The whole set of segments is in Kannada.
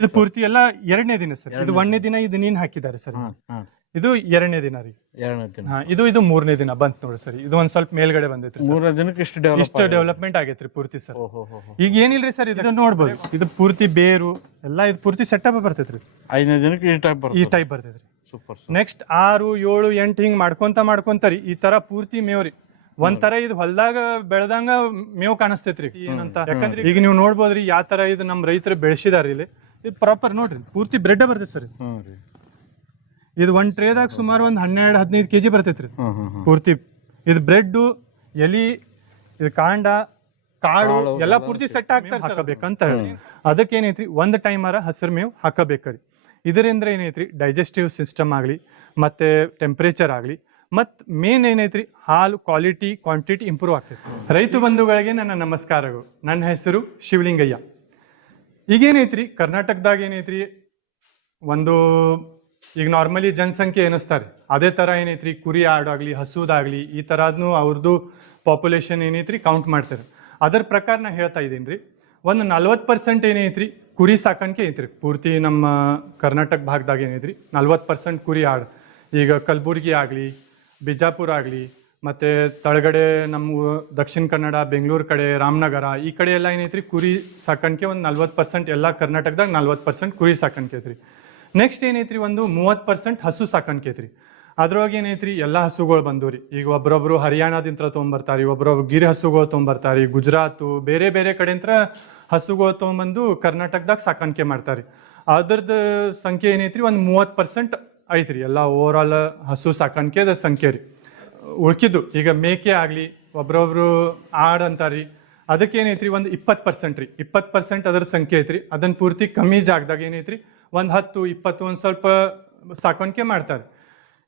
ಇದು ಪೂರ್ತಿ ಎಲ್ಲ 2ನೇ ದಿನ ಸರ್. ಇದು 1ನೇ ದಿನ ಇದು ನೀನ್ ಹಾಕಿದ್ದಾರೆ ಸರ್. ಇದು 2ನೇ ದಿನ ರೀ. ಇದು 3ನೇ ದಿನ ಬಂತ್ ನೋಡಿ ಸರ್. ಇದು ಒಂದ್ ಸ್ವಲ್ಪ ಮೇಲ್ಗಡೆ ಬಂದೈತ್ರಿ. 3ನೇ ದಿನಕ್ಕೆ ಇಷ್ಟು ಡೆವಲಪ್ಮೆಂಟ್ ಆಗೈತ್ರಿ ಪೂರ್ತಿ ಸರ್. ಈಗ ಏನಿಲ್ರಿ ಸರ್, ಇದು ನೋಡ್ಬೋದು. ಇದು ಪೂರ್ತಿ ಬೇರು ಎಲ್ಲ ಇದು ಪೂರ್ತಿ ಸೆಟಪ್ ಬರ್ತೈತ್ರಿ. 5ನೇ ದಿನಕ್ಕೆ ಈ ಟೈಪ್ ಬರ್ತೈತ್ರಿ. ನೆಕ್ಸ್ಟ್ 6, 7, 8 ಹಿಂಗ್ ಮಾಡ್ಕೊಂತಾರಿ. ಈ ತರ ಪೂರ್ತಿ ಮೇವ್ರಿ. ಒಂಥರ ಇದು ಹೊಲದಾಗ ಬೆಳೆದಂಗ ಮೇವ್ ಕಾಣಿಸ್ತೈತ್ರಿ. ಏನಂತ ಯಾಕಂದ್ರೆ ಈಗ ನೀವು ನೋಡ್ಬೋದ್ರಿ ಯಾವ ತರ ಇದು ನಮ್ ರೈತರು ಬೆಳೆಸಿದಾರ. ಇಲ್ಲಿ ಇದು ಪ್ರಾಪರ್ ನೋಡ್ರಿ, ಪೂರ್ತಿ ಬ್ರೆಡ್ ಬರ್ತೈತಿ ಸರ್. ಇದು ಒಂದ್ ಟ್ರೇದಾಗ ಸುಮಾರು ಒಂದ್ 12-15 kg ಬರ್ತೈತ್ರಿ ಪೂರ್ತಿ. ಇದು ಬ್ರೆಡ್, ಎಲಿ, ಇದು ಕಾಂಡ, ಕಾಳು ಎಲ್ಲಾ ಪೂರ್ತಿ ಸೆಟ್ ಹಾಕಬೇಕಂತ ಹೇಳಿ ಅದಕ್ಕೆ ಏನೈತ್ರಿ ಒಂದ್ ಟೈಮರ ಹಸಿರು ಮೇವ್ ಹಾಕಬೇಕ್ರಿ. ಇದರಿಂದ ಏನೈತ್ರಿ ಡೈಜೆಸ್ಟಿವ್ ಸಿಸ್ಟಮ್ ಆಗ್ಲಿ ಮತ್ತೆ ಟೆಂಪರೇಚರ್ ಆಗ್ಲಿ ಮತ್ ಮೇನ್ ಏನೈತ್ರಿ ಹಾಲು ಕ್ವಾಲಿಟಿ ಕ್ವಾಂಟಿಟಿ ಇಂಪ್ರೂವ್ ಆಗ್ತೈತಿ. ರೈತ ಬಂಧುಗಳಿಗೆ ನನ್ನ ನಮಸ್ಕಾರಗಳು. ನನ್ನ ಹೆಸರು ಶಿವಲಿಂಗಯ್ಯ. ಈಗೇನೈತ್ರಿ ಕರ್ನಾಟಕದಾಗ ಏನೈತ್ರಿ ಒಂದು ಈಗ ನಾರ್ಮಲಿ ಜನಸಂಖ್ಯೆ ಎನಿಸ್ತಾರೆ, ಅದೇ ತರ ಏನೈತ್ರಿ ಕುರಿ ಆಡಾಗ್ಲಿ ಹಸುದಾಗ್ಲಿ ಈ ತರದ್ನು ಅವ್ರದ್ದು ಪಾಪ್ಯುಲೇಷನ್ ಏನೈತ್ರಿ ಕೌಂಟ್ ಮಾಡ್ತಾರೆ. ಅದರ ಪ್ರಕಾರ ನಾ ಹೇಳ್ತಾ ಇದ್ದೀನಿ. ಒಂದು 40% ಏನೈತ್ರಿ ಕುರಿ ಸಾಕಾಣಿಕೆ ಐತ್ರಿ ಪೂರ್ತಿ ನಮ್ಮ ಕರ್ನಾಟಕ ಭಾಗದಾಗ ಏನೈತ್ರಿ 40% ಕುರಿ ಆಡು. ಈಗ ಕಲಬುರ್ಗಿ ಆಗಲಿ, ಬಿಜಾಪುರ ಆಗಲಿ, ಮತ್ತು ತಳಗಡೆ ನಮ್ಮ ದಕ್ಷಿಣ ಕನ್ನಡ, ಬೆಂಗಳೂರು ಕಡೆ, ರಾಮನಗರ ಈ ಕಡೆ ಎಲ್ಲ ಏನೈತ್ರಿ ಕುರಿ ಸಾಕಾಣಿಕೆ ಒಂದು 40%. ಎಲ್ಲ ಕರ್ನಾಟಕದಾಗ 40% ಕುರಿ ಸಾಕಾಣಿಕೆ ಐತ್ರಿ. ನೆಕ್ಸ್ಟ್ ಏನೈತ್ರಿ ಒಂದು 30% ಹಸು ಸಾಕಾಣಿಕೆ ಐತ್ರಿ. ಅದ್ರೊಳಗೆ ಏನೈತ್ರಿ ಎಲ್ಲ ಹಸುಗಳು ಬಂದವ್ರಿ. ಈಗ ಒಬ್ಬರೊಬ್ರು ಹರಿಯಾಣದಿಂದ ತೊಗೊಂಬರ್ತಾರೆ, ಒಬ್ಬರೊಬ್ರು ಗಿರ್ ಹಸುಗಳು ತೊಗೊಂಬರ್ತಾರೆ, ಗುಜರಾತು ಬೇರೆ ಬೇರೆ ಕಡೆಯಿಂದ ಹಸುಗಳು ತೊಗೊಂಬಂದು ಕರ್ನಾಟಕದಾಗ ಸಾಕಾಣಿಕೆ ಮಾಡ್ತಾರೆ. ಅದ್ರದ್ದು ಸಂಖ್ಯೆ ಏನೈತ್ರಿ ಒಂದು 30% ಐತ್ರಿ ಎಲ್ಲ ಓವರ್ ಆಲ್ ಹಸು ಸಾಕಾಣಿಕೆ ಸಂಖ್ಯೆ ರೀ. ಉಳ್ಕಿದ್ದು ಈಗ ಮೇಕೆ ಆಗಲಿ ಒಬ್ರೊಬ್ರು ಆಡ್ ಅಂತಾರ್ರಿ, ಅದಕ್ಕೇನೈತ್ರಿ ಒಂದು 20% ರೀ. 20% ಅದರ ಸಂಖ್ಯೆ ಐತ್ರಿ. ಅದನ್ನ ಪೂರ್ತಿ ಕಮ್ಮಿ ಜಾಗದಾಗ ಏನೈತ್ರಿ ಒಂದು 10-20 ಒಂದು ಸ್ವಲ್ಪ ಸಾಕಾಣಿಕೆ ಮಾಡ್ತಾರೆ.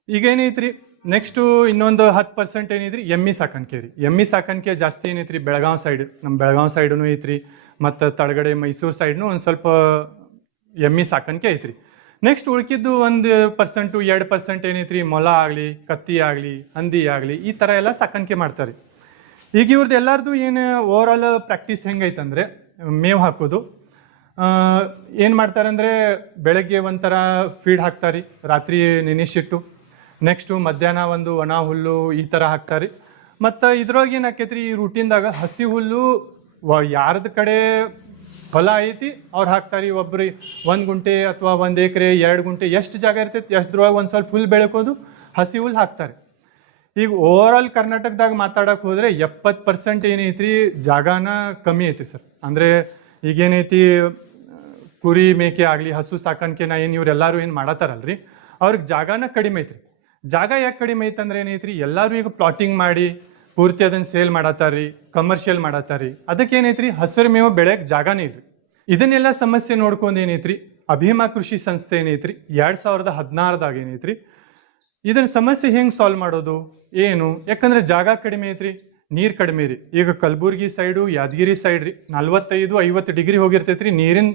ಈಗ ಏನೈತ್ರಿ ನೆಕ್ಸ್ಟು ಇನ್ನೊಂದು 10% ಏನೈತ್ರಿ ಎಮ್ಮಿ ಸಾಕಾಣಿಕೆ ರೀ. ಎಮ್ಮಿ ಸಾಕಾಣಿಕೆ ಜಾಸ್ತಿ ಏನೈತ್ರಿ ಬೆಳಗಾವ್ ಸೈಡ್, ನಮ್ಮ ಬೆಳಗಾವ್ ಸೈಡ್ನು ಐತ್ರಿ, ಮತ್ತು ತಳಗಡೆ ಮೈಸೂರು ಸೈಡ್ನು ಒಂದು ಸ್ವಲ್ಪ ಎಮ್ಮಿ ಸಾಕಾಣಿಕೆ ಐತ್ರಿ. ನೆಕ್ಸ್ಟ್ ಉಳ್ಕಿದ್ದು 1%, 2% ಏನೈತ್ರಿ ಮೊಲ ಆಗಲಿ, ಕತ್ತಿ ಆಗಲಿ, ಹಂದಿ ಆಗಲಿ ಈ ಥರ ಎಲ್ಲ ಸಾಕಾಣಿಕೆ ಮಾಡ್ತಾರೆ. ಈಗ ಇವ್ರದ್ದು ಎಲ್ಲರದು ಏನು ಓವರ್ ಆಲ್ ಪ್ರಾಕ್ಟೀಸ್ ಹೆಂಗೈತಂದರೆ ಮೇವು ಹಾಕೋದು ಏನು ಮಾಡ್ತಾರೆ ಅಂದರೆ ಬೆಳಗ್ಗೆ ಒಂಥರ ಫೀಡ್ ಹಾಕ್ತಾರೆ, ರಾತ್ರಿ ನೆನೆಸಿಟ್ಟು ನೆಕ್ಸ್ಟು ಮಧ್ಯಾಹ್ನ ಒಂದು ಒಣ ಹುಲ್ಲು ಈ ಥರ ಹಾಕ್ತಾರೆ. ಮತ್ತು ಇದ್ರೊಳಗೆ ಏನು ಆಕೈತ್ರಿ ಈ ರೂಟೀನ್ದಾಗ ಹಸಿ ಹುಲ್ಲು ಯಾರ್ದ ಕಡೆ ಹೊಲ ಐತಿ ಅವ್ರು ಹಾಕ್ತಾರೆ. ಒಬ್ರು 1 ಗುಂಟೆ ಅಥವಾ 1 ಎಕರೆ 2 ಗುಂಟೆ ಎಷ್ಟು ಜಾಗ ಇರ್ತೈತಿ ಅಷ್ಟ್ರೊಳಗೆ ಒಂದು ಸ್ವಲ್ಪ ಹುಲ್ಲು ಬೆಳ್ಕೋದು ಹಸಿ ಹುಲ್ಲು ಹಾಕ್ತಾರೆ. ಈಗ ಓವರ್ ಆಲ್ ಕರ್ನಾಟಕದಾಗ ಮಾತಾಡಕ್ಕೆ ಹೋದರೆ 70% ಏನೈತ್ರಿ ಜಾಗನ ಕಮ್ಮಿ ಐತಿ ಸರ್. ಅಂದರೆ ಈಗೇನೈತಿ ಕುರಿ ಮೇಕೆ ಆಗಲಿ ಹಸು ಸಾಕಾಣಿಕೆನ ಏನು ಇವರೆಲ್ಲರೂ ಏನು ಮಾಡತ್ತಾರಲ್ರಿ ಅವ್ರಿಗೆ ಜಾಗನ ಕಡಿಮೆ ಐತ್ರಿ. ಜಾಗ ಯಾಕೆ ಕಡಿಮೆ ಐತಂದ್ರೆ ಏನೈತ್ರಿ ಎಲ್ಲರೂ ಈಗ ಪ್ಲಾಟಿಂಗ್ ಮಾಡಿ ಪೂರ್ತಿ ಅದನ್ನು ಸೇಲ್ ಮಾಡತ್ತಾರ್ರಿ, ಕಮರ್ಷಿಯಲ್ ಮಾಡತ್ತಾರ್ರಿ. ಅದಕ್ಕೆ ಏನೈತ್ರಿ ಹಸಿರು ಮೇವು ಬೆಳೆಯಕ್ಕೆ ಜಾಗನೇ ಇಲ್ರಿ. ಇದನ್ನೆಲ್ಲ ಸಮಸ್ಯೆ ನೋಡ್ಕೊಂಡು ಏನೈತ್ರಿ ಅಭಿಮಾ ಕೃಷಿ ಸಂಸ್ಥೆ ಏನೈತ್ರಿ 2016ದಾಗ ಏನೈತ್ರಿ ಇದನ್ನ ಸಮಸ್ಯೆ ಹೆಂಗೆ ಸಾಲ್ವ್ ಮಾಡೋದು ಏನು, ಯಾಕಂದ್ರೆ ಜಾಗ ಕಡಿಮೆ ಐತ್ರಿ, ನೀರು ಕಡಿಮೆ ರೀ. ಈಗ ಕಲಬುರ್ಗಿ ಸೈಡು ಯಾದಗಿರಿ ಸೈಡ್ ರೀ 45-50 ಡಿಗ್ರಿ ಹೋಗಿರ್ತೈತ್ರಿ, ನೀರಿನ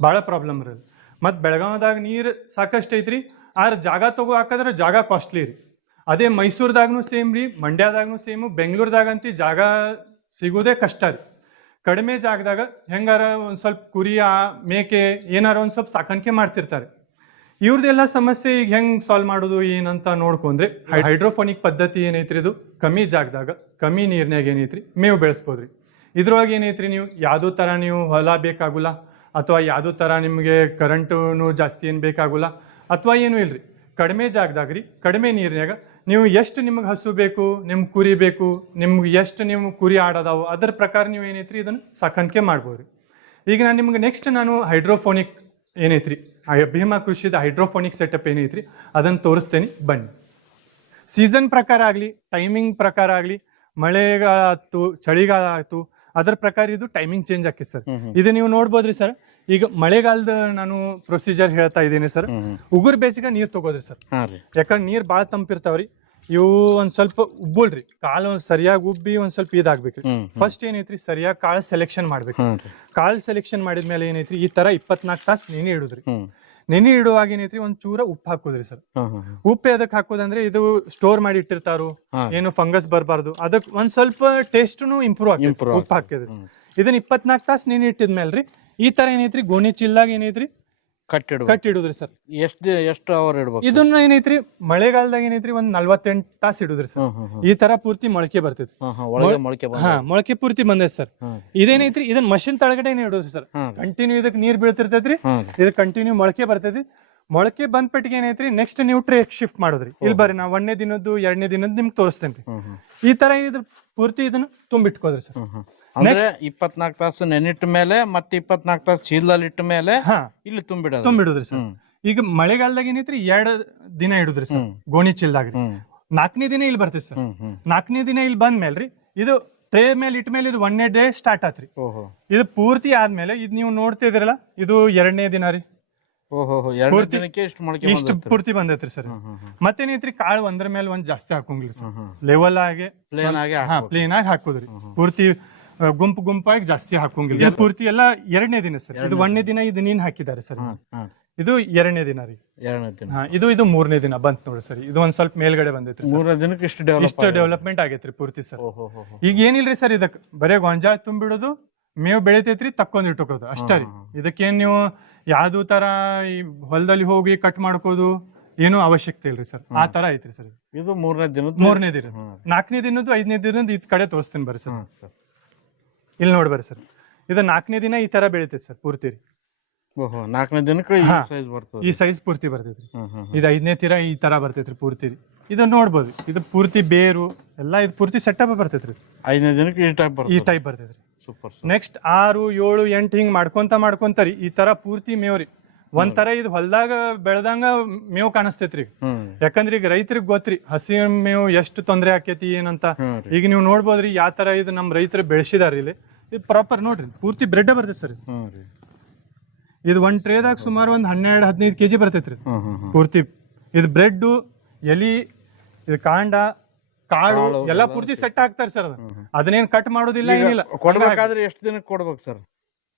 ಭಾಳ ಪ್ರಾಬ್ಲಮ್ ಇರೋದು. ಮತ್ತು ಬೆಳಗಾವದಾಗ ನೀರು ಸಾಕಷ್ಟು ಐತ್ರಿ, ಆದ್ರೆ ಜಾಗ ತಗೋ ಹಾಕಿದ್ರೆ ಜಾಗ ಕಾಸ್ಟ್ಲಿ ರೀ. ಅದೇ ಮೈಸೂರ್ದಾಗೂ ಸೇಮ್ ರೀ, ಮಂಡ್ಯದಾಗೂ ಸೇಮು, ಬೆಂಗಳೂರದಾಗಂತೂ ಜಾಗ ಸಿಗೋದೇ ಕಷ್ಟ ರೀ. ಕಡಿಮೆ ಜಾಗದಾಗ ಹೆಂಗಾರ ಒಂದು ಸ್ವಲ್ಪ ಕುರಿ ಮೇಕೆ ಏನಾರ ಒಂದು ಸ್ವಲ್ಪ ಸಾಕಾಣಿಕೆ ಮಾಡ್ತಿರ್ತಾರೆ. ಇವ್ರದ್ದೆಲ್ಲ ಸಮಸ್ಯೆ ಈಗ ಹೆಂಗೆ ಸಾಲ್ವ್ ಮಾಡೋದು ಏನಂತ ನೋಡ್ಕೊಂಡ್ರೆ ಹೈಡ್ರೋಫೋನಿಕ್ ಪದ್ಧತಿ ಏನೈತ್ರಿ ಇದು ಕಮ್ಮಿ ಜಾಗದಾಗ ಕಮ್ಮಿ ನೀರಿನಾಗ ಏನೈತ್ರಿ ಮೇವು ಬೆಳೆಸ್ಬೋದ್ರಿ. ಇದ್ರೊಳಗೆ ಏನೈತ್ರಿ ನೀವು ಯಾವುದೋ ಥರ ನೀವು ಹೊಲ ಬೇಕಾಗುಲ್ಲ ಅಥವಾ ಯಾವುದೋ ಥರ ನಿಮಗೆ ಕರೆಂಟೂ ಜಾಸ್ತಿ ಏನು ಬೇಕಾಗುಲ್ಲ ಅಥವಾ ಏನೂ ಇಲ್ರಿ. ಕಡಿಮೆ ಜಾಗದಾಗ ರೀ ಕಡಿಮೆ ನೀರಿನಾಗ ನೀವು ಎಷ್ಟು ನಿಮಗೆ ಹಸು ಬೇಕು, ನಿಮ್ಗೆ ಕುರಿ ಬೇಕು, ನಿಮ್ಗೆ ಎಷ್ಟು ನೀವು ಕುರಿ ಆಡೋದಾವು ಅದರ ಪ್ರಕಾರ ನೀವು ಏನೈತ್ರಿ ಇದನ್ನು ಸಾಕಾಣಿಕೆ ಮಾಡ್ಬೋದು. ಈಗ ನಾನು ನಿಮ್ಗೆ ನೆಕ್ಸ್ಟ್ ಹೈಡ್ರೋಫೋನಿಕ್ ಏನೈತ್ರಿ ಅಭಿಮಾ ಕೃಷಿದ ಹೈಡ್ರೋಫೋನಿಕ್ ಸೆಟಪ್ ಏನೈತ್ರಿ ಅದನ್ನು ತೋರಿಸ್ತೇನೆ ಬನ್ನಿ. ಸೀಸನ್ ಪ್ರಕಾರ ಆಗಲಿ, ಟೈಮಿಂಗ್ ಪ್ರಕಾರ ಆಗಲಿ, ಮಳೆಗಾಲ ಆಯ್ತು ಚಳಿಗಾಲ ಆಯ್ತು ಅದ್ರ ಪ್ರಕಾರ ಇದು ಟೈಮಿಂಗ್ ಚೇಂಜ್ ಆಕೈತಿ ಸರ್. ಇದು ನೀವು ನೋಡ್ಬೋದ್ರಿ ಸರ್. ಈಗ ಮಳೆಗಾಲದ ನಾನು ಪ್ರೊಸೀಜರ್ ಹೇಳ್ತಾ ಇದ್ದೀನಿ ಸರ್. ಉಗುರ್ ಬೇಸಿಗೆ ನೀರ್ ತಗೋದ್ರಿ ಸರ್, ಯಾಕಂದ್ರೆ ನೀರ್ ಬಾಳ ತಂಪಿರ್ತಾವ್ರಿ. ಇವು ಒಂದ್ ಸ್ವಲ್ಪ ಉಬ್ಬುಳ್ರಿ, ಕಾಳು ಸರಿಯಾಗಿ ಉಬ್ಬಿ ಒಂದ್ ಸ್ವಲ್ಪ ಇದಾಗ್ಬೇಕ್ರಿ. ಫಸ್ಟ್ ಏನೈತ್ರಿ ಸರಿಯಾಗಿ ಕಾಳು ಸೆಲೆಕ್ಷನ್ ಮಾಡ್ಬೇಕು. ಕಾಳು ಸೆಲೆಕ್ಷನ್ ಮಾಡಿದ್ಮೇಲೆ ಏನೈತ್ರಿ ಈ ತರ 24 ತಾಸು ನೆನೆ ಇಡುದ್ರಿ. ನೆನೆ ಇಡುವಾಗ ಏನೈತ್ರಿ ಒಂದ್ ಚೂರ ಉಪ್ಪು ಹಾಕೋದ್ರಿ ಸರ್. ಉಪ್ಪು ಅದಕ್ಕೆ ಹಾಕೋದಂದ್ರೆ ಇದು ಸ್ಟೋರ್ ಮಾಡಿ ಇಟ್ಟಿರ್ತಾರು, ಏನು ಫಂಗಸ್ ಬರಬಾರ್ದು, ಅದಕ್ಕೆ ಒಂದ್ ಸ್ವಲ್ಪ ಟೇಸ್ಟ್ನು ಇಂಪ್ರೂವ್ ಆಗ್ತದೆ ಉಪ್ಪು ಹಾಕಿದ್ರಿ. ಇದನ್ನ 24 ತಾಸು ನೆನೆ ಇಟ್ಟಿದ್ಮೇಲ್ರಿ ಈ ತರ ಏನೈತ್ರಿ ಗೋಣಿ ಚಿಲ್ಲಾಗ ಏನೈತ್ರಿ ಕಟ್ ಇಡುದ್ರಿ ಸರ್. ಎಷ್ಟು ಅವರ್ ಇಡ್ಬೇಕು? ಇದನ್ನ ಏನೈತ್ರಿ ಮಳೆಗಾಲದಾಗ ಏನೈತ್ರಿ ಒಂದ್ 48 ತಾಸು ಇಡುದ್ರಿ ಸರ್. ಈ ತರ ಪೂರ್ತಿ ಮೊಳಕೆ ಬರ್ತೈತಿ. ಮೊಳಕೆ ಪೂರ್ತಿ ಬಂದೈತಿ ಸರ್. ಇದೇನೈತ್ರಿ ಇದನ್ನ ಮಷಿನ್ ತಳಗಡೆ ಇಡುದ್ರಿ ಸರ್. ಕಂಟಿನ್ಯೂ ಇದಕ್ ನೀರ್ ಬೀಳ್ತಿರ್ತೈತ್ರಿ. ಇದು ಕಂಟಿನ್ಯೂ ಮೊಳಕೆ ಬರ್ತೈತಿ. ಮೊಳಕೆ ಬಂದ್ ಪೆಟ್ಟಿಗೆ ಏನೈತ್ರಿ ನೆಕ್ಸ್ಟ್ ನೀವು ಟ್ರೇ ಶಿಫ್ಟ್ ಮಾಡೋದ್ರಿ. ಇಲ್ಲಿ ಬರ್ರಿ ನಾ 1ನೇ ದಿನದ್ದು 2ನೇ ದಿನದ್ದು ನಿಮ್ಗೆ ತೋರಿಸ್ತೇನ್ರಿ. ಈ ತರ ಇದ್ರ ಪೂರ್ತಿ ಇದನ್ನ ತುಂಬಿಟ್ಕೋದ್ರಿ ಸರ್. ಅಂದ್ರೆ 24 ತಾಸು ನೆನಿಟ್ಟ ಮೇಲೆ ಮತ್ತೆ 24 ತಾಸು ಚೀಲದಲ್ಲಿ ಇಟ್ಟ ಮೇಲೆ ಇಲ್ಲಿ ತುಂಬಿಡುದ್ರಿ ಸರ್. ಈಗ ಮಳೆಗಾಲದಾಗ ಏನೈತ್ರಿ 2 ದಿನ ಇಡುದ್ರಿ ಸರ್ ಗೋಣಿ ಚೀಲದಾಗ. 4ನೇ ದಿನ ಇಲ್ಲಿ ಬರ್ತೈತಿ ಸರ್. 4ನೇ ದಿನ ಇಲ್ಲಿ ಬಂದ್ ಮೇಲ್ರಿ ಇದು ಟ್ರೇ ಮೇಲೆ ಇಟ್ಟ ಮೇಲೆ ಇದು 1ನೇ ಡೇ ಸ್ಟಾರ್ಟ್ ಆತ್ರಿ. ಇದು ಪೂರ್ತಿ ಆದ್ಮೇಲೆ ಇದು ನೀವು ನೋಡ್ತಿದಿರಲ್ಲ ಇದು 2ನೇ ದಿನ ರೀ. ಇಷ್ಟು ಪೂರ್ತಿ ಬಂದೈತ್ರಿ ಸರ್. ಮತ್ತೇನೈತ್ರಿ ಕಾಳು ಒಂದ್ರ ಮೇಲೆ ಒಂದ್ ಜಾಸ್ತಿ ಹಾಕಂಗಿಲ್ಲ ಸರ್. ಲೆವೆಲ್ ಆಗಿ ಪ್ಲೇನ್ ಆಗಿ ಹಾಕುದ್ರಿ. ಪೂರ್ತಿ ಗುಂಪಾಗಿ ಜಾಸ್ತಿ ಹಾಕಂಗಿಲ್ಲ. ಇದು ಪೂರ್ತಿ ಎಲ್ಲ 2ನೇ ದಿನ ಸರ್. ಇದು 1ನೇ ದಿನ ಇದು ನೀನ್ ಹಾಕಿದ್ದಾರೆ ಸರ್. ಇದು 2ನೇ ದಿನ ರೀ. ಇದು 3ನೇ ದಿನ ಬಂತ್ ನೋಡ್ರಿ ಸರ್. ಇದು ಒಂದ್ ಸ್ವಲ್ಪ ಮೇಲ್ಗಡೆ ಬಂದೈತ್ರಿ. 3ನೇ ದಿನಕ್ಕೆ ಇಷ್ಟು ಡೆವಲಪ್ಮೆಂಟ್ ಆಗೈತ್ರಿ ಪೂರ್ತಿ ಸರ್. ಈಗ ಏನಿಲ್ರಿ ಸರ್ ಇದಕ್ ಬರೇ ಗೊಂಜಾಳ ತುಂಬಿಡೋದು ಮೇವ್ ಬೆಳಿತೈತ್ರಿ ತಕ್ಕೊಂಡ್ ಇಟ್ಕೋದು ಅಷ್ಟೇ ರೀ. ಇದಕ್ಕೇನ್ ನೀವು ಯಾವ್ದು ತರ ಈ ಹೊಲದಲ್ಲಿ ಹೋಗಿ ಕಟ್ ಮಾಡ್ಕೋದು ಏನು ಅವಶ್ಯಕತೆ ಇಲ್ರಿ ಸರ್. ಆ ತರ ಐತ್ರಿ ಸರ್. ಇದು 3ನೇ ದಿನ 4ನೇ ದಿನದ್ದು 5ನೇ ದಿನದ್ದು ಇದ್ ಕಡೆ ತೋರಿಸ್ತೀನಿ ಬರ್ರಿ ಸರ್. ಇಲ್ಲಿ ನೋಡಿ ಬರ್ರಿ ಸರ್. ಇದು 4ನೇ ದಿನ ಈ ತರ ಬೆಳಿತೈತಿ ಸರ್ ಪೂರ್ತಿ ರೀ. 4ನೇ ದಿನಕ್ಕೆ ಈ ಸೈಜ್ ಪೂರ್ತಿ ಬರ್ತೈತ್ರಿ. ಇದು 5ನೇ ತೀರ ಈ ತರ ಬರ್ತೈತ್ರಿ ಪೂರ್ತಿ ರೀ. ಇದು ನೋಡ್ಬೋದು ಇದು ಪೂರ್ತಿ ಬೇರು ಎಲ್ಲ ಇದು ಪೂರ್ತಿ ಸೆಟಪ್ ಬರ್ತೈತ್ರಿ. 5ನೇ ದಿನಕ್ಕೆ ಈ ಟೈಪ್ ಬರ್ತೈತ್ರಿ. ನೆಕ್ಸ್ಟ್ 6, 7, 8 ಹಿಂಗ್ ಮಾಡ್ಕೊಂತಾರಿ. ಈ ತರ ಪೂರ್ತಿ ಮೇವ್ರಿ. ಒಂಥರ ಇದು ಹೊಲ್ದಾಗ ಬೆಳ್ದಂಗ ಮೇವ್ ಕಾಣಿಸ್ತೈತ್ರಿ. ಯಾಕಂದ್ರೆ ಈಗ ರೈತರಿಗೆ ಗೊತ್ತ್ರಿ ಹಸಿ ಮೇವ್ ಎಷ್ಟು ತೊಂದ್ರೆ ಆಕೇತಿ ಏನಂತ. ಈಗ ನೀವು ನೋಡ್ಬೋದ್ರಿ ಯಾವ ತರ ಇದು ನಮ್ ರೈತರು ಬೆಳೆಸಿದಾರ ಇಲ್ಲಿ. ಇದು ಪ್ರಾಪರ್ ನೋಡ್ರಿ ಪೂರ್ತಿ ಬ್ರೆಡ್ ಬರ್ತೈತಿ ಸರ್. ಇದು ಒಂದ್ ಟ್ರೇದಾಗ ಸುಮಾರು ಒಂದ್ 12-15 kg ಬರ್ತೈತ್ರಿ ಪೂರ್ತಿ. ಇದು ಬ್ರೆಡ್ ಎಲಿ ಇದು ಕಾಂಡ ಕಾಳು ಎಲ್ಲಾ ಪೂರ್ತಿ ಸೆಟ್ ಆಗ್ತಾರೆ ಸರ್. ಅದನ್ನೇನ್ ಕಟ್ ಮಾಡೋದಿಲ್ಲ ಏನಿಲ್ಲ. ಕೊಡ್ಬೇಕಾದ್ರೆ ಎಷ್ಟು ದಿನಕ್ಕೆ ಕೊಡ್ಬೇಕು ಸರ್?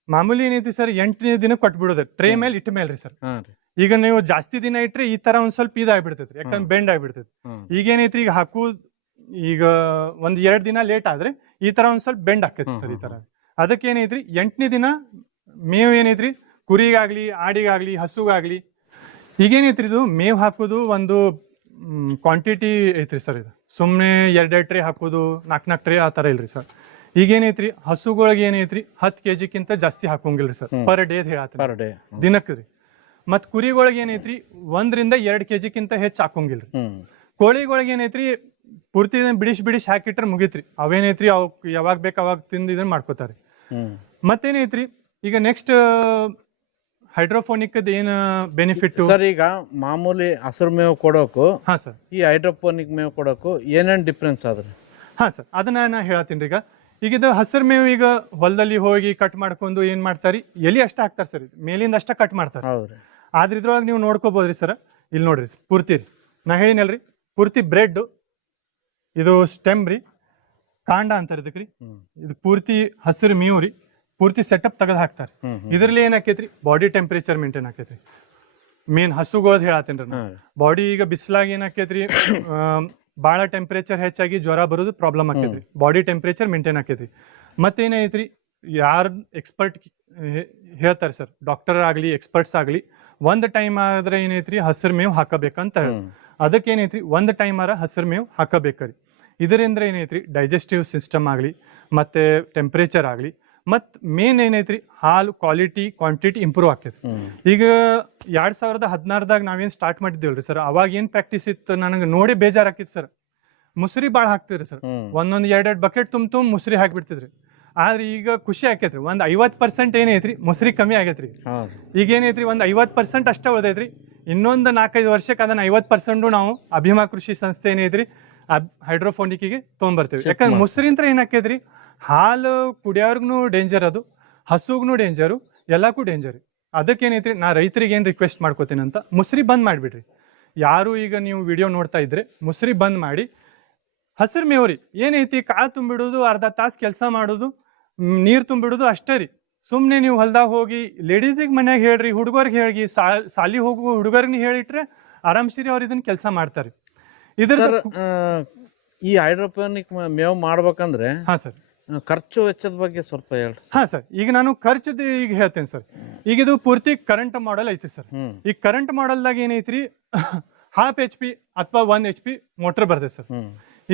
ಮಾಮೂಲಿ ಏನೈತಿ ಸರ್ 8ನೇ ದಿನ ಕೊಟ್ಬಿಡೋದು ಟ್ರೇ ಮೇಲೆ ಇಟ್ಟ ಮೇಲ್ರಿ ಸರ್. ಈಗ ನೀವು ಜಾಸ್ತಿ ದಿನ ಇಟ್ರೆ ಈ ತರ ಒಂದ್ ಸ್ವಲ್ಪ ಇದಾಗ್ಬಿಡ್ತೈತ್ರಿ. ಯಾಕಂದ್ರೆ ಬೆಂಡ್ ಆಗ್ಬಿಡ್ತೈತಿ. ಈಗ ಏನೈತ್ರಿ ಈಗ ಈಗ ಒಂದ್ 2 ದಿನ ಲೇಟ್ ಆದ್ರೆ ಈ ತರ ಒಂದ್ ಸ್ವಲ್ಪ ಬೆಂಡ್ ಆಕೈತಿ ಸರ್. ಈ ತರ ಅದಕ್ಕೆ ಏನೈತ್ರಿ 8ನೇ ದಿನ ಮೇವ್ ಏನೈತ್ರಿ ಕುರಿಗಾಗ್ಲಿ ಆಡಿಗಾಗ್ಲಿ ಹಸುಗಾಗ್ಲಿ ಈಗೇನೈತ್ರಿ ಇದು ಮೇವ್ ಹಾಕೋದು ಒಂದು ಕ್ವಾಂಟಿಟಿ ಐತ್ರಿ ಸರ್. ಇದು ಸುಮ್ನೆ 2 ಟ್ರೇ ಹಾಕೋದು 4 ಟ್ರೇ ಆ ತರ ಇಲ್ರಿ ಸರ್. ಈಗೇನೈತ್ರಿ ಹಸುಗಳಿಗೆ ಏನೈತ್ರಿ 10 kg ಜಾಸ್ತಿ ಹಾಕೋಂಗಿಲ್ರಿ ಸರ್. ಪರ್ ಡೇ ಹೇಳತ್ರಿ ದಿನಕ್ಕೆ ರೀ. ಮತ್ ಕುರಿಗಳಿಗೆ ಏನೈತ್ರಿ 1 ರಿಂದ 2 kg ಹೆಚ್ಚು ಹಾಕೋಂಗಿಲ್ರಿ. ಕೋಳಿಗಳಿಗೆ ಏನೈತ್ರಿ ಪೂರ್ತಿ ಬಿಡಿಸಿ ಹಾಕಿಟ್ರೆ ಮುಗಿತ್ರಿ. ಅವೇನೈತ್ರಿ ಅವ್ ಯಾವಾಗ ಬೇಕು ಅವಾಗ ತಿಂದು ಇದನ್ನ ಮಾಡ್ಕೋತಾರೆ. ಮತ್ತೇನೈತ್ರಿ ಈಗ ನೆಕ್ಸ್ಟ್ ಹೈಡ್ರೋಫೋನಿಕ್ ಏನ್ ಬೆನಿಫಿಟ್ ಸರ್? ಈಗ ಮಾಮೂಲಿ ಹಸಿರು ಮೇವು ಕೊಡೋಕು ಸರ್ ಈ ಹೈಡ್ರೋಫೋನಿಕ್ ಮೇವು ಕೊಡೋಕು ಏನೇನ್ ಡಿಫ್ರೆನ್ಸ್ ಆದ್ರಿ? ಸರ್ ಅದನ್ನ ನಾ ಹೇಳತ್ತೀನಿ ಈಗ. ಈಗ ಇದು ಹಸಿರು ಮೇವು ಈಗ ಹೊಲದಲ್ಲಿ ಹೋಗಿ ಕಟ್ ಮಾಡ್ಕೊಂಡು ಏನ್ ಮಾಡ್ತಾರಿ ಎಲಿ ಅಷ್ಟ ಹಾಕ್ತಾರ ಸರ್. ಮೇಲಿಂದ ಅಷ್ಟ ಕಟ್ ಮಾಡ್ತಾರ. ಆದ್ರೆ ಇದ್ರೊಳಗೆ ನೀವು ನೋಡ್ಕೋಬಹುದ್ರಿ ಸರ್. ಇಲ್ಲಿ ನೋಡ್ರಿ ಪೂರ್ತಿ ನಾ ಹೇಳಿನಲ್ರಿ ಪೂರ್ತಿ ಬ್ರೆಡ್ ಇದು ಸ್ಟೆಮ್ ರೀ ಕಾಂಡ ಅಂತಾರ ಇದಕ್ರಿ. ಇದು ಪೂರ್ತಿ ಹಸಿರು ಮೇವು ರೀ. ಪೂರ್ತಿ ಸೆಟಪ್ ತೆಗೆದು ಹಾಕ್ತಾರೆ. ಇದ್ರಲ್ಲಿ ಏನ್ ಆಕೈತ್ರಿ ಬಾಡಿ ಟೆಂಪರೇಚರ್ ಮೇಂಟೈನ್ ಆಕೈತ್ರಿ. ಮೇನ್ ಹಸುಗಳದ್ ಹೇಳತ್ತೇನ್ರಿ. ಬಾಡಿ ಈಗ ಬಿಸಿಲಾಗಿ ಏನ್ ಆಕೈತ್ರಿ ಬಾಳ ಟೆಂಪರೇಚರ್ ಹೆಚ್ಚಾಗಿ ಜ್ವರ ಬರೋದು ಪ್ರಾಬ್ಲಮ್ ಆಕೈತ್ರಿ. ಬಾಡಿ ಟೆಂಪರೇಚರ್ ಮೇಂಟೈನ್ ಆಕೈತ್ರಿ. ಮತ್ತೇನೈತ್ರಿ ಯಾರ್ ಎಕ್ಸ್ಪರ್ಟ್ ಹೇಳ್ತಾರೆ ಸರ್, ಡಾಕ್ಟರ್ ಆಗ್ಲಿ ಎಕ್ಸ್ಪರ್ಟ್ಸ್ ಆಗ್ಲಿ ಒಂದ್ ಟೈಮ್ ಆದ್ರೆ ಏನೈತ್ರಿ ಹಸಿರು ಮೇವು ಹಾಕಬೇಕಂತ. ಅದಕ್ಕೇನೈತ್ರಿ ಒಂದ್ ಟೈಮ್ ಆರ ಹಸಿರು ಮೇವು ಹಾಕಬೇಕ್ರಿ. ಇದರಿಂದ ಏನೈತ್ರಿ ಡೈಜೆಸ್ಟಿವ್ ಸಿಸ್ಟಮ್ ಆಗ್ಲಿ ಮತ್ತೆ ಟೆಂಪರೇಚರ್ ಆಗ್ಲಿ ಮತ್ ಮೇನ್ ಏನೈತ್ರಿ ಹಾಲು ಕ್ವಾಲಿಟಿ ಕ್ವಾಂಟಿಟಿ ಇಂಪ್ರೂವ್ ಆಕೈತಿ. ಈಗ 2016ದಾಗ ನಾವೇನ್ ಸ್ಟಾರ್ಟ್ ಮಾಡಿದ್ದೇವಲ್ರಿ ಸರ್, ಅವಾಗ ಏನ್ ಪ್ರಾಕ್ಟೀಸ್ ಇತ್ತು ನನಗೆ ನೋಡಿ ಬೇಜಾರ್ ಆಕಿತ್ ಸರ್. ಮುಸ್ರಿ ಬಾಳ ಹಾಕ್ತಿದ್ರಿ ಸರ್. ಒಂದೊಂದ್ 2 ಬಕೆಟ್ ತುಂಬ ಮುಸ್ರಿ ಹಾಕ್ಬಿಡ್ತಿದ್ರಿ. ಆದ್ರೆ ಈಗ ಖುಷಿ ಆಕೈತ್ರಿ ಒಂದ್ 50% ಏನೈತ್ರಿ ಮುಸ್ರಿ ಕಮ್ಮಿ ಆಗೈತ್ರಿ. ಈಗ ಏನೈತ್ರಿ ಒಂದ್ 50% ಅಷ್ಟ ಉಳ್ದೈತ್ರಿ. ಇನ್ನೊಂದ್ 4-5 ವರ್ಷಕ್ಕೆ ಅದನ್ನ 50% ನಾವು ಅಭಿಮಾ ಕೃಷಿ ಸಂಸ್ಥೆ ಏನೈತ್ರಿ ಹೈಡ್ರೋಫೋನಿಕ್ಗೆ ತೊಗೊಂಡ್ಬರ್ತೇವೆ. ಯಾಕಂದ್ರೆ ಮುಸ್ರಿಂತ್ರ ಏನಾಕೈತ್ರಿ ಹಾಲು ಕುಡಿಯೋರ್ಗು ಡೇಂಜರ್, ಅದು ಹಸುಗ್ನು ಡೇಂಜರು, ಎಲ್ಲಕ್ಕೂ ಡೇಂಜರ್. ಅದಕ್ಕೇನೈತ್ರಿ ನಾ ರೈತರಿಗೆ ಏನ್ ರಿಕ್ವೆಸ್ಟ್ ಮಾಡ್ಕೋತೀನಿ ಅಂತ ಮುಸ್ರಿ ಬಂದ್ ಮಾಡ್ಬಿಡ್ರಿ. ಯಾರು ಈಗ ನೀವು ವಿಡಿಯೋ ನೋಡ್ತಾ ಇದ್ರೆ ಮುಸ್ರಿ ಬಂದ್ ಮಾಡಿ ಹಸಿರು ಮೇವ್ರಿ ಏನೈತಿ ಕಾಳು ತುಂಬಿಡುದು, ಅರ್ಧ ತಾಸು ಕೆಲಸ ಮಾಡುದು, ನೀರ್ ತುಂಬಿಡುದು ಅಷ್ಟೇ ರೀ. ಸುಮ್ನೆ ನೀವು ಹೊಲ್ದಾಗ ಹೋಗಿ ಲೇಡೀಸಿಗೆ ಮನ್ಯಾಗ ಹೇಳ್ರಿ, ಹುಡುಗರ್ಗೆ ಹೇಳಿ ಸಾಲಿ ಹೋಗುವ ಹುಡುಗರ್ನ ಹೇಳಿಟ್ರೆ ಆರಾಮ್ಸಿರಿ ಅವ್ರು ಇದನ್ನ ಕೆಲಸ ಮಾಡ್ತಾರೆ. ಇದ್ರ ಈ ಹೈಡ್ರೋಪೋನಿಕ್ ಮೇವ್ ಮಾಡ್ಬೇಕಂದ್ರೆ ಸರ್ ಖರ್ಚು ವೆಚ್ಚದ ಬಗ್ಗೆ ಸ್ವಲ್ಪ ಹೇಳಿ. ಹಾ ಸರ್, ಈಗ ನಾನು ಖರ್ಚದ ಈಗ ಹೇಳ್ತೇನೆ ಸರ್. ಈಗ ಇದು ಪೂರ್ತಿ ಕರೆಂಟ್ ಮಾಡೆಲ್ ಐತ್ರಿ ಸರ್. ಈ ಕರೆಂಟ್ ಮಾಡೆಲ್ದಾಗ ಏನೈತ್ರಿ, 1/2 HP ಅಥವಾ 1 HP ಮೋಟರ್ ಬರ್ತದೆ ಸರ್.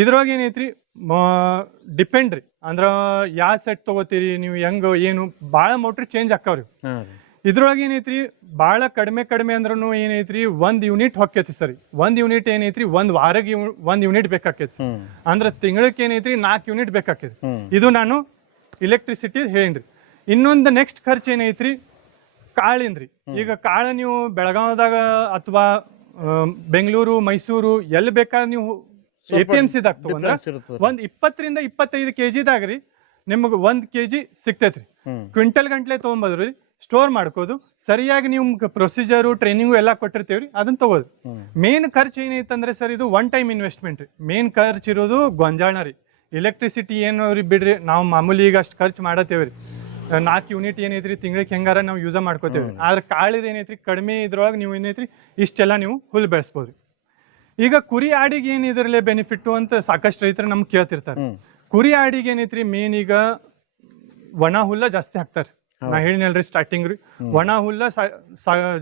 ಇದ್ರೊಳಗೆ ಏನೈತ್ರಿ, ಡಿಪೆಂಡ್ ರೀ, ಅಂದ್ರ ಯಾವ ಸೆಟ್ ತಗೋತೀರಿ ನೀವು, ಹೆಂಗ ಏನು ಭಾಳ ಮೋಟ್ರ್ ಚೇಂಜ್ ಆಕ್ಕಾವ್ರಿ. ಇದ್ರೊಳಗೆ ಏನೈತ್ರಿ, ಭಾಳ ಕಡಿಮೆ ಅಂದ್ರೂ ಏನೈತ್ರಿ 1 ಯೂನಿಟ್ ಹೊಕ್ಕೈತಿ ಸರ್. 1 ಯೂನಿಟ್ ಏನೈತ್ರಿ, 1 ವಾರಕ್ಕೆ 1 ಯೂನಿಟ್ ಬೇಕಾಕೈತಿ. ಅಂದ್ರ ತಿಂಗಳಿಗೆ ಏನೈತ್ರಿ 4 ಯೂನಿಟ್ ಬೇಕಾಕೈತಿ. ಇದು ನಾನು ಇಲೆಕ್ಟ್ರಿಸಿಟಿ ಹೇಳೇನ್ರಿ. ಇನ್ನೊಂದು ನೆಕ್ಸ್ಟ್ ಖರ್ಚು ಏನೈತ್ರಿ, ಕಾಳಿಂದ್ರಿ. ಈಗ ಕಾಳು ನೀವು ಬೆಳಗಾವದಾಗ ಅಥವಾ ಬೆಂಗಳೂರು, ಮೈಸೂರು ಎಲ್ಲಿ ಬೇಕಾದ್ರೆ ನೀವು APMC ದಾಗ ತಗೊಂಡ್ರ ಒಂದ್ 20 ರಿಂದ 25 kg ನಿಮ್ಗೆ 1 kg ಸಿಗ್ತೈತ್ರಿ. ಕ್ವಿಂಟಲ್ ಗಂಟ್ಲೆ ತಗೊಂಬದ್ರಿ, ಸ್ಟೋರ್ ಮಾಡ್ಕೋದು, ಸರಿಯಾಗಿ ನೀವು ಪ್ರೊಸೀಜರು ಟ್ರೈನಿಂಗು ಎಲ್ಲ ಕೊಟ್ಟಿರ್ತೀವ್ರಿ, ಅದನ್ನ ತಗೋದು. ಮೇನ್ ಖರ್ಚು ಏನೈತಂದ್ರೆ ಸರ್, ಇದು 1 ಟೈಮ್ ಇನ್ವೆಸ್ಟ್ಮೆಂಟ್ ರೀ. ಮೇನ್ ಖರ್ಚು ಇರೋದು ಗೊಂಜಾಳ ರೀ. ಇಲೆಕ್ಟ್ರಿಸಿಟಿ ಏನು ರೀ ಬಿಡ್ರಿ, ನಾವು ಮಾಮೂಲಿ ಈಗ ಅಷ್ಟು ಖರ್ಚು ಮಾಡತ್ತೇವ್ರಿ. 4 ಯೂನಿಟ್ ಏನೈತ್ರಿ ತಿಂಗಳಿಗೆ ಹೆಂಗಾರ ನಾವು ಯೂಸ ಮಾಡ್ಕೋತೇವ್ರಿ. ಆದ್ರೆ ಕಾಳಿದ ಏನೈತ್ರಿ ಕಡಿಮೆ ಇದ್ರೊಳಗೆ ನೀವು ಏನೈತ್ರಿ ಇಷ್ಟೆಲ್ಲ ನೀವು ಹುಲ್ ಬೆಳೆಸ್ಬೋದ್ರಿ. ಈಗ ಕುರಿ ಆಡಿಗೆ ಏನ್ ಇದ್ರಲ್ಲೇ ಬೆನಿಫಿಟ್ ಅಂತ ಸಾಕಷ್ಟು ರೈತರು ನಮ್ಗೆ ಕೇಳ್ತಿರ್ತಾರೆ. ಕುರಿ ಆಡಿಗೆ ಏನೈತ್ರಿ, ಮೇನ್ ಈಗ ಒಣ ಹುಲ್ಲ ಜಾಸ್ತಿ ಹಾಕ್ತಾರೆ. ನಾ ಹೇಳಿನಲ್ರಿ ಸ್ಟಾರ್ಟಿಂಗ್ ರೀ, ಒಣ ಹುಲ್ಲ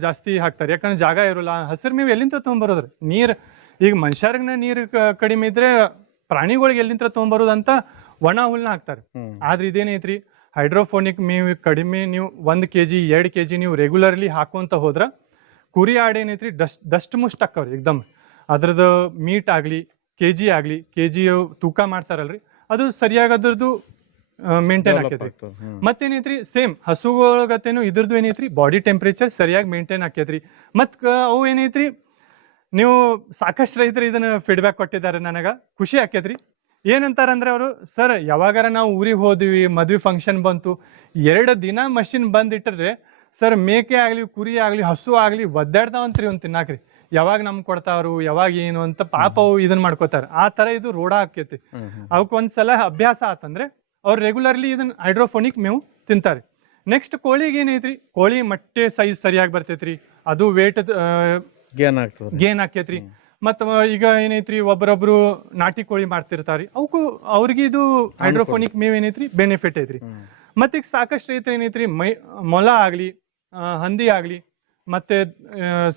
ಜಾಸ್ತಿ ಹಾಕ್ತಾರೆ. ಯಾಕಂದ್ರೆ ಜಾಗ ಇರೋಲ್ಲ. ಹಸಿರು ಮೇವು ಎಲ್ಲಿಂದ ತೊಗೊಂಬರೋದ್ರಿ, ನೀರ್ ಈಗ ಮನುಷ್ಯರ್ಗ ನೀರ್ ಕಡಿಮೆ ಇದ್ರೆ ಪ್ರಾಣಿಗಳಿಗೆ ಎಲ್ಲಿಂದ ತೊಗೊಂಬರೋದಂತ ಒಣ ಹುಲ್ನ ಹಾಕ್ತಾರೆ. ಆದ್ರೆ ಇದೇನೈತ್ರಿ, ಹೈಡ್ರೋಫೋನಿಕ್ ಮೇವು ಕಡಿಮೆ ನೀವು 1 kg 2 kg ನೀವು ರೆಗ್ಯುಲರ್ಲಿ ಹಾಕುವಂತ ಹೋದ್ರ ಕುರಿ ಆಡ್ ಏನೈತ್ರಿ ದಸ್ಟ್ ಮುಷ್ಟ್ ಹಾಕವ್ರಿ. ಎಕ್ದಮ್ ಅದ್ರದ್ದು ಮೀಟ್ ಆಗ್ಲಿ, KG ಆಗ್ಲಿ, KG ತೂಕ ಮಾಡ್ತಾರಲ್ರಿ, ಅದು ಸರಿಯಾಗಿ ಅದ್ರದ್ದು ಮೇಂಟೈನ್ ಆಕೈತ್ರಿ. ಮತ್ತೇನೈತ್ರಿ, ಸೇಮ್ ಹಸುಗಳಗತ್ತೇನು ಇದ್ರದ್ದು ಏನೈತ್ರಿ ಬಾಡಿ ಟೆಂಪ್ರೇಚರ್ ಸರಿಯಾಗಿ ಮೇಂಟೈನ್ ಆಕೈತ್ರಿ. ಮತ್ ಅವು ಏನೈತ್ರಿ, ನೀವು ಸಾಕಷ್ಟು ರೈತರು ಇದನ್ನ ಫೀಡ್ಬ್ಯಾಕ್ ಕೊಟ್ಟಿದ್ದಾರೆ, ನನಗ ಖುಷಿ ಆಕೈತ್ರಿ. ಏನಂತಾರಂದ್ರೆ ಅವರು, ಸರ್ ಯಾವಾಗಾರ ನಾವು ಊರಿಗೆ ಹೋದ್ವಿ, ಮದ್ವಿ ಫಂಕ್ಷನ್ ಬಂತು, 2 ದಿನ ಮಷಿನ್ ಬಂದಿಟ್ರೆ ಸರ್ ಮೇಕೆ ಆಗ್ಲಿ, ಕುರಿ ಆಗ್ಲಿ, ಹಸು ಆಗ್ಲಿ ಒದ್ದಾಡ್ತಾವಂತ್ರಿ ಅವ್ನು ತಿನ್ನಾಕ್ರಿ. ಯಾವಾಗ ನಮ್ಗೆ ಕೊಡ್ತಾವ್ರು, ಯಾವಾಗ ಏನು ಅಂತ ಪಾಪ ಅವು ಇದನ್ನ ಮಾಡ್ಕೋತಾರ. ಆ ತರ ಇದು ರೋಡ ಆಕೈತಿ. ಅವಕ್ಕೆ ಒಂದ್ಸಲ ಅಭ್ಯಾಸ ಆತಂದ್ರೆ ಅವ್ರು ರೆಗ್ಯುಲರ್ಲಿ ಇದನ್ನ ಹೈಡ್ರೋಫೋನಿಕ್ ಮೇವು ತಿಂತಾರೆ. ನೆಕ್ಸ್ಟ್ ಕೋಳಿಗೆ ಏನೈತ್ರಿ, ಕೋಳಿ ಮೊಟ್ಟೆ ಸೈಜ್ ಸರಿಯಾಗಿ ಬರ್ತೈತ್ರಿ, ಅದು ವೇಟ್ ಗೇನ್ ಆಕೈತ್ರಿ. ಮತ್ತ ಈಗ ಏನೈತ್ರಿ, ಒಬ್ಬರೊಬ್ರು ನಾಟಿ ಕೋಳಿ ಮಾಡ್ತಿರ್ತಾರಿ, ಅವಕ್ಕೂ ಅವ್ರಿಗೆ ಇದು ಹೈಡ್ರೋಫೋನಿಕ್ ಮೇವ್ ಏನೈತ್ರಿ ಬೆನಿಫಿಟ್ ಐತ್ರಿ. ಮತ್ತೆ ಈಗ ಸಾಕಷ್ಟು ರೈತರು ಏನೈತ್ರಿ, ಮೊಲ ಆಗ್ಲಿ, ಹಂದಿ ಆಗ್ಲಿ, ಮತ್ತೆ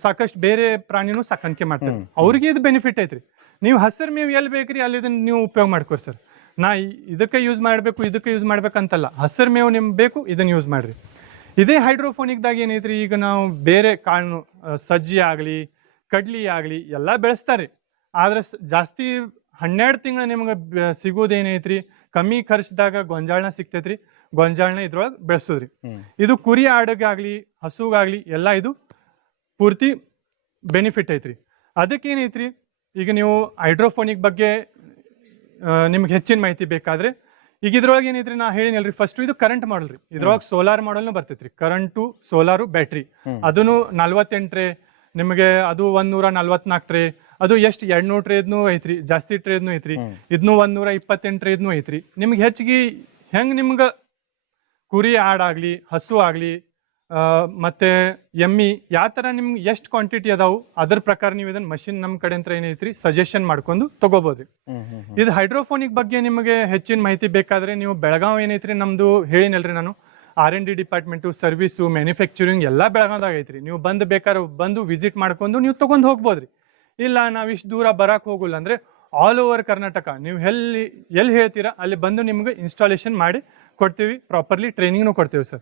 ಸಾಕಷ್ಟು ಬೇರೆ ಪ್ರಾಣಿನೂ ಸಾಕಾಣಿಕೆ ಮಾಡ್ತಾರೆ, ಅವ್ರಿಗೆ ಇದು ಬೆನಿಫಿಟ್ ಐತ್ರಿ. ನೀವು ಹಸಿರು ಮೇವು ಎಲ್ಲಿ ಬೇಕ್ರಿ ಅಲ್ಲಿ ಇದನ್ನ ನೀವು ಉಪಯೋಗ ಮಾಡ್ಕೋರಿ ಸರ್. ನಾ ಇದಕ್ಕೆ ಯೂಸ್ ಮಾಡ್ಬೇಕು, ಇದಕ್ಕೆ ಯೂಸ್ ಮಾಡ್ಬೇಕಂತಲ್ಲ, ಹಸಿರು ಮೇವು ನಿಮ್ಗೆ ಬೇಕು, ಇದನ್ನ ಯೂಸ್ ಮಾಡ್ರಿ. ಇದೇ ಹೈಡ್ರೋಫೋನಿಕ್ದಾಗ ಏನೈತ್ರಿ, ಈಗ ನಾವು ಬೇರೆ ಕಾಳು ಸಜ್ಜಿ ಆಗ್ಲಿ, ಕಡ್ಲಿ ಆಗ್ಲಿ ಎಲ್ಲ ಬೆಳೆಸ್ತಾರೆ. ಆದ್ರೆ ಜಾಸ್ತಿ 12 ತಿಂಗಳ ನಿಮ್ಗೆ ಸಿಗೋದೇನೈತ್ರಿ, ಕಮ್ಮಿ ಖರ್ಚದಾಗ ಗೊಂಜಾಳನ ಸಿಗ್ತೈತ್ರಿ. ಗೊಂಜಾಳನ ಇದ್ರೊಳಗೆ ಬೆಳೆಸೋದ್ರಿ. ಇದು ಕುರಿ ಆಡಗಾಗ್ಲಿ, ಹಸುಗಾಗ್ಲಿ ಎಲ್ಲ ಇದು ಪೂರ್ತಿ ಬೆನಿಫಿಟ್ ಐತ್ರಿ. ಅದಕ್ಕೇನೈತ್ರಿ, ಈಗ ನೀವು ಹೈಡ್ರೋಫೋನಿಕ್ ಬಗ್ಗೆ ನಿಮ್ಗೆ ಹೆಚ್ಚಿನ ಮಾಹಿತಿ ಬೇಕಾದ್ರೆ ಈಗ ಇದ್ರೊಳಗೆ ಏನೈತ್ರಿ, ನಾ ಹೇಳಿನಲ್ರಿ ಫಸ್ಟ್ ಇದು ಕರೆಂಟ್ ಮಾಡಲ್ ರೀ. ಇದ್ರೊಳಗೆ ಸೋಲಾರ್ ಮಾಡಲ್ನು ಬರ್ತೈತ್ರಿ. ಕರೆಂಟು, ಸೋಲಾರು, ಬ್ಯಾಟ್ರಿ, ಅದನ್ನು 48 ಟ್ರೇ ನಿಮಗೆ, ಅದು 144 ಟ್ರೇ, ಅದು ಎಷ್ಟು 200 ಟ್ರೇದ್ನು ಐತ್ರಿ, ಜಾಸ್ತಿ ಟ್ರೇದ್ನು ಐತ್ರಿ. ಇದನ್ನು 128 ಟ್ರೇದ್ನು ಐತ್ರಿ. ನಿಮ್ಗೆ ಹೆಚ್ಚಿಗೆ ಹೆಂಗ್ ನಿಮ್ಗೆ ಕುರಿ ಆಡಾಗ್ಲಿ, ಹಸು ಆಗ್ಲಿ, ಮತ್ತೆ ಎಮ್ಮಿ ಯಾವ ತರ ನಿಮ್ಗೆ ಎಷ್ಟು ಕ್ವಾಂಟಿಟಿ ಅದಾವು ಅದ್ರ ಪ್ರಕಾರ ನೀವು ಇದನ್ನ ಮಷಿನ್ ನಮ್ಮ ಕಡೆ ಅಂತ ಏನೈತ್ರಿ ಸಜೆಷನ್ ಮಾಡ್ಕೊಂಡು ತಗೋಬಹುದು. ಇದು ಹೈಡ್ರೋಫೋನಿಕ್ ಬಗ್ಗೆ ನಿಮಗೆ ಹೆಚ್ಚಿನ ಮಾಹಿತಿ ಬೇಕಾದ್ರೆ ನೀವು ಬೆಳಗಾವ್ ಏನೈತ್ರಿ, ನಮ್ದು ಹೇಳಿನಲ್ರಿ ನಾನು, R&D ಡಿಪಾರ್ಟ್ಮೆಂಟು, ಸರ್ವಿಸು, ಮ್ಯಾನುಫ್ಯಾಕ್ಚರಿಂಗ್ ಎಲ್ಲ ಬೆಳಗಾವ್ದಾಗ ಐತ್ರಿ. ನೀವು ಬೇಕಾದ್ರೆ ಬಂದು ವಿಸಿಟ್ ಮಾಡ್ಕೊಂಡು ನೀವು ತಗೊಂಡ್ ಹೋಗ್ಬೋದ್ರಿ. ಇಲ್ಲ ನಾವ್ ಇಷ್ಟು ದೂರ ಬರಕ್ ಹೋಗಲ್ಲ ಅಂದ್ರೆ ಆಲ್ ಓವರ್ ಕರ್ನಾಟಕ ನೀವು ಎಲ್ಲಿ ಹೇಳ್ತೀರಾ ಅಲ್ಲಿ ಬಂದು ನಿಮ್ಗೆ ಇನ್ಸ್ಟಾಲೇಷನ್ ಮಾಡಿ ಕೊಡ್ತೀವಿ, ಪ್ರಾಪರ್ಲಿ ಟ್ರೈನಿಂಗ್ನು ಕೊಡ್ತೀವಿ ಸರ್.